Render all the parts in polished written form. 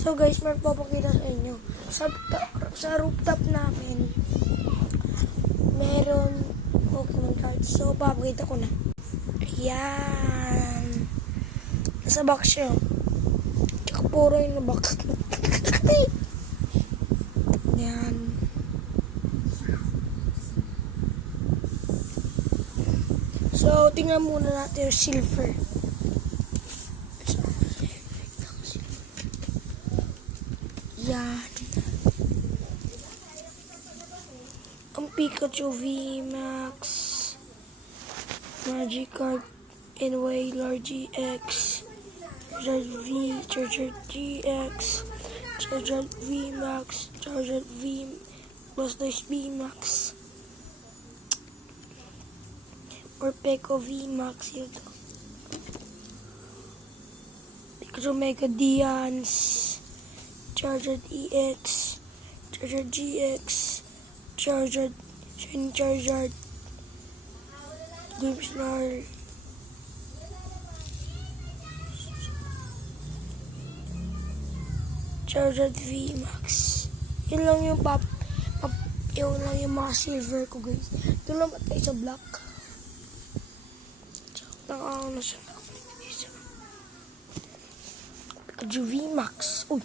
So guys, magpapakita sa inyo. Sa rooftop namin, meron Pokemon cards. So, papakita ko na. Ayan. Nasa box siya. Tsaka puro yung na box. Ayan. So, tingnan muna natin yung silver. Yan. Ang Pikachu VMAX, Magikarp, NY Lord GX, Charizard V, Charizard GX, Charizard VMAX, Charizard V, Blastoise VMAX, Orpeco VMAX, yun to. Pikachu Mega Dians, Charizard EX, Charizard GX, Charizard, Shiny Charizard, Grimmsnarl, Charizard VMAX. Yun lang yung yun lang yung mga silver ko guys. Doon lang tayo sa black. Nakakano na siya. Pikachu VMAX. Uy!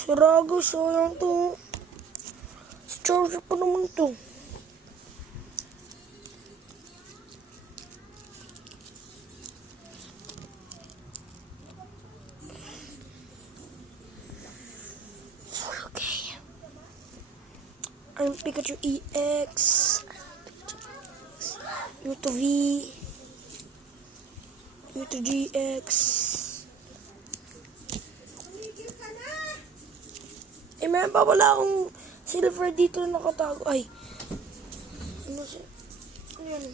Sarago, sayang to. Si Charizard pa naman to. Okay. Ang Pikachu EX. Mewtwo V. Mewtwo GX. Eh, meron pa wala akong silver dito na nakatago. Ay. Ano siya? Ano yan?